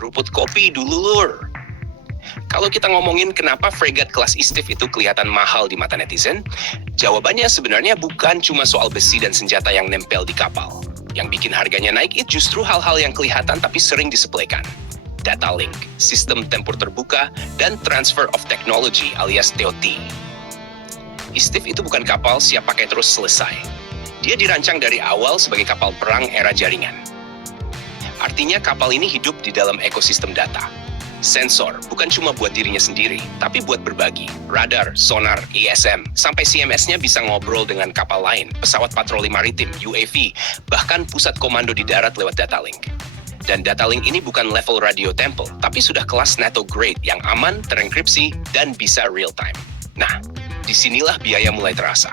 Rumput kopi dulu lur. Kalau kita ngomongin kenapa fregat kelas Istif itu kelihatan mahal di mata netizen, jawabannya sebenarnya bukan cuma soal besi dan senjata yang nempel di kapal. Yang bikin harganya naik itu justru hal-hal yang kelihatan tapi sering disepelekan. Data link, sistem tempur terbuka, dan transfer of technology alias TOT. Istif itu bukan kapal siap pakai terus selesai. Dia dirancang dari awal sebagai kapal perang era jaringan. Artinya kapal ini hidup di dalam ekosistem data. Sensor bukan cuma buat dirinya sendiri, tapi buat berbagi. Radar, sonar, ISM, sampai CMS-nya bisa ngobrol dengan kapal lain, pesawat patroli maritim, UAV, bahkan pusat komando di darat lewat data link. Dan data link ini bukan level radio temple, tapi sudah kelas NATO grade yang aman, terenkripsi, dan bisa real time. Nah, disinilah biaya mulai terasa.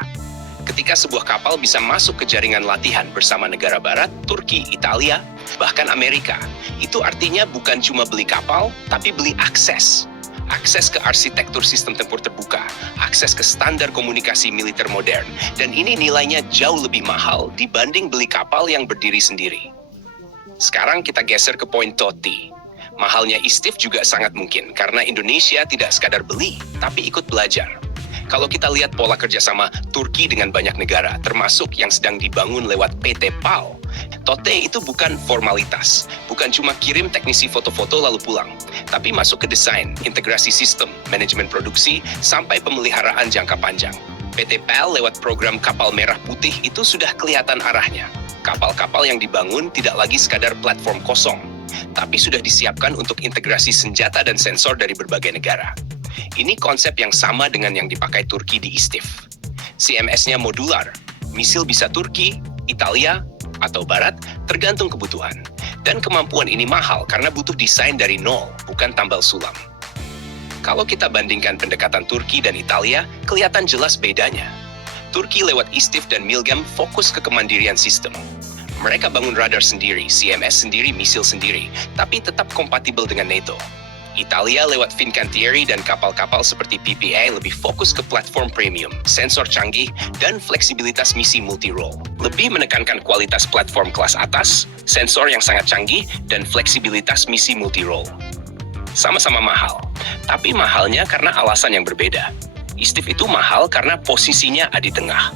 Ketika sebuah kapal bisa masuk ke jaringan latihan bersama negara barat, Turki, Italia, bahkan Amerika, itu artinya bukan cuma beli kapal, tapi beli akses. Akses ke arsitektur sistem tempur terbuka, akses ke standar komunikasi militer modern, dan ini nilainya jauh lebih mahal dibanding beli kapal yang berdiri sendiri. Sekarang kita geser ke poin TOT. Mahalnya Istif juga sangat mungkin, karena Indonesia tidak sekadar beli, tapi ikut belajar. Kalau kita lihat pola kerjasama Turki dengan banyak negara, termasuk yang sedang dibangun lewat PT PAL, TOT itu bukan formalitas, bukan cuma kirim teknisi foto-foto lalu pulang, tapi masuk ke desain, integrasi sistem, manajemen produksi, sampai pemeliharaan jangka panjang. PT PAL lewat program Kapal Merah Putih itu sudah kelihatan arahnya. Kapal-kapal yang dibangun tidak lagi sekadar platform kosong, tapi sudah disiapkan untuk integrasi senjata dan sensor dari berbagai negara. Ini konsep yang sama dengan yang dipakai Turki di Istif. CMS-nya modular, misil bisa Turki, Italia, atau Barat, tergantung kebutuhan. Dan kemampuan ini mahal karena butuh desain dari nol, bukan tambal sulam. Kalau kita bandingkan pendekatan Turki dan Italia, kelihatan jelas bedanya. Turki lewat Istif dan Milgem fokus ke kemandirian sistem. Mereka bangun radar sendiri, CMS sendiri, misil sendiri, tapi tetap kompatibel dengan NATO. Italia lewat Fincantieri dan kapal-kapal seperti PPA lebih fokus ke platform premium, sensor canggih, dan fleksibilitas misi multi-role. Lebih menekankan kualitas platform kelas atas, sensor yang sangat canggih, dan fleksibilitas misi multi-role. Sama-sama mahal, tapi mahalnya karena alasan yang berbeda. Istif itu mahal karena posisinya ada di tengah.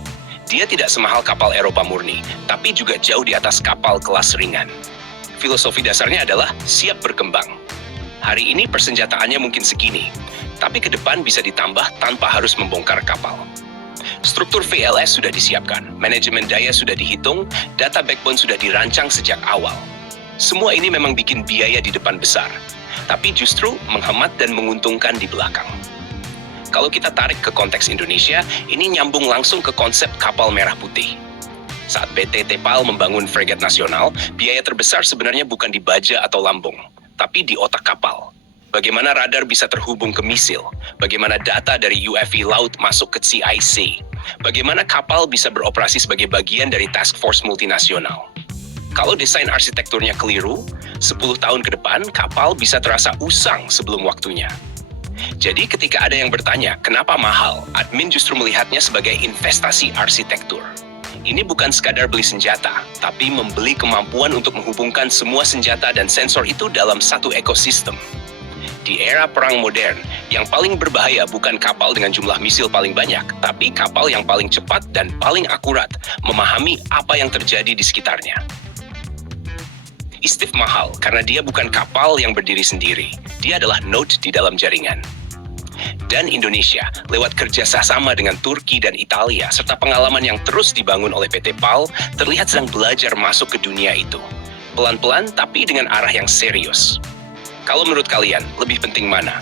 Dia tidak semahal kapal Eropa murni, tapi juga jauh di atas kapal kelas ringan. Filosofi dasarnya adalah siap berkembang. Hari ini persenjataannya mungkin segini, tapi ke depan bisa ditambah tanpa harus membongkar kapal. Struktur VLS sudah disiapkan, manajemen daya sudah dihitung, data backbone sudah dirancang sejak awal. Semua ini memang bikin biaya di depan besar, tapi justru menghemat dan menguntungkan di belakang. Kalau kita tarik ke konteks Indonesia, ini nyambung langsung ke konsep kapal merah putih. Saat PT TPAL membangun fregat nasional, biaya terbesar sebenarnya bukan di baja atau lambung, tapi di otak kapal. Bagaimana radar bisa terhubung ke misil, bagaimana data dari UAV laut masuk ke CIC, bagaimana kapal bisa beroperasi sebagai bagian dari task force multinasional. Kalau desain arsitekturnya keliru, 10 tahun ke depan kapal bisa terasa usang sebelum waktunya. Jadi ketika ada yang bertanya, kenapa mahal? Admin justru melihatnya sebagai investasi arsitektur. Ini bukan sekadar beli senjata, tapi membeli kemampuan untuk menghubungkan semua senjata dan sensor itu dalam satu ekosistem. Di era perang modern, yang paling berbahaya bukan kapal dengan jumlah misil paling banyak, tapi kapal yang paling cepat dan paling akurat memahami apa yang terjadi di sekitarnya. Istif mahal karena dia bukan kapal yang berdiri sendiri, dia adalah node di dalam jaringan. Dan Indonesia, lewat kerjasama dengan Turki dan Italia, serta pengalaman yang terus dibangun oleh PT PAL, terlihat sedang belajar masuk ke dunia itu. Pelan-pelan, tapi dengan arah yang serius. Kalau menurut kalian, lebih penting mana?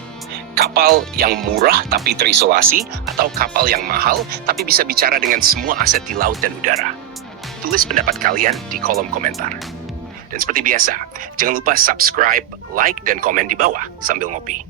Kapal yang murah tapi terisolasi, atau kapal yang mahal tapi bisa bicara dengan semua aset di laut dan udara? Tulis pendapat kalian di kolom komentar. Dan seperti biasa, jangan lupa subscribe, like, dan komen di bawah sambil ngopi.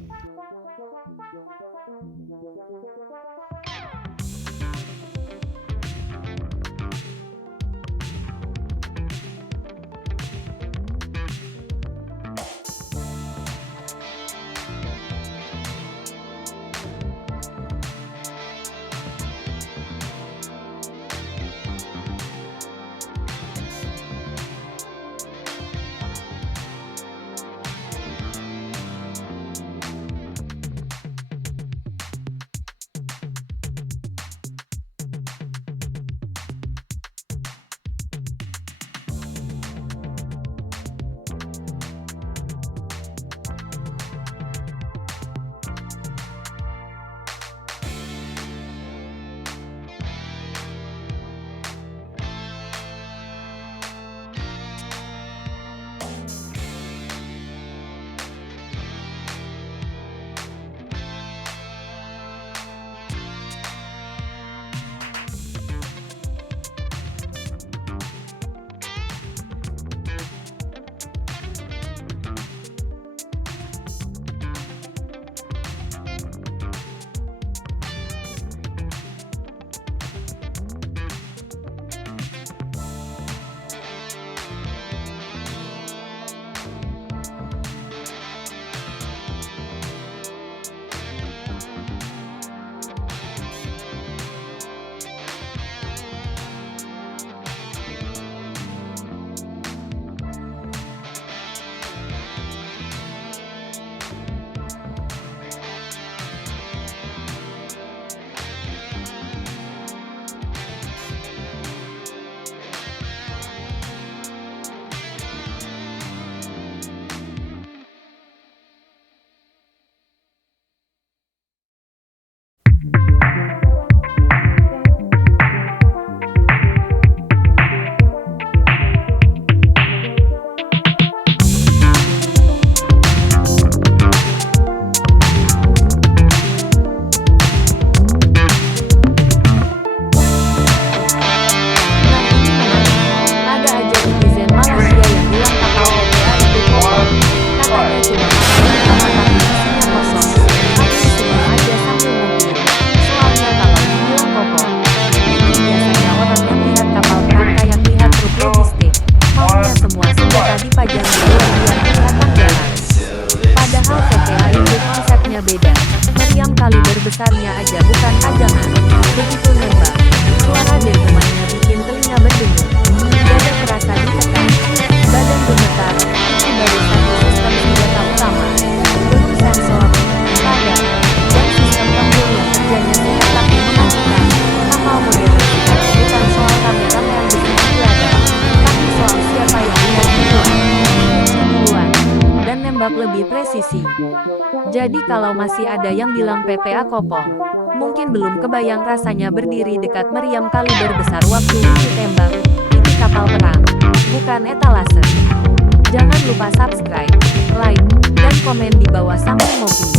lebih presisi. Jadi kalau masih ada yang bilang PPA kopong, mungkin belum kebayang rasanya berdiri dekat meriam kaliber besar waktu uji tembak. Ini kapal perang, bukan etalase. Jangan lupa subscribe, like, dan komen di bawah sampai ngopi.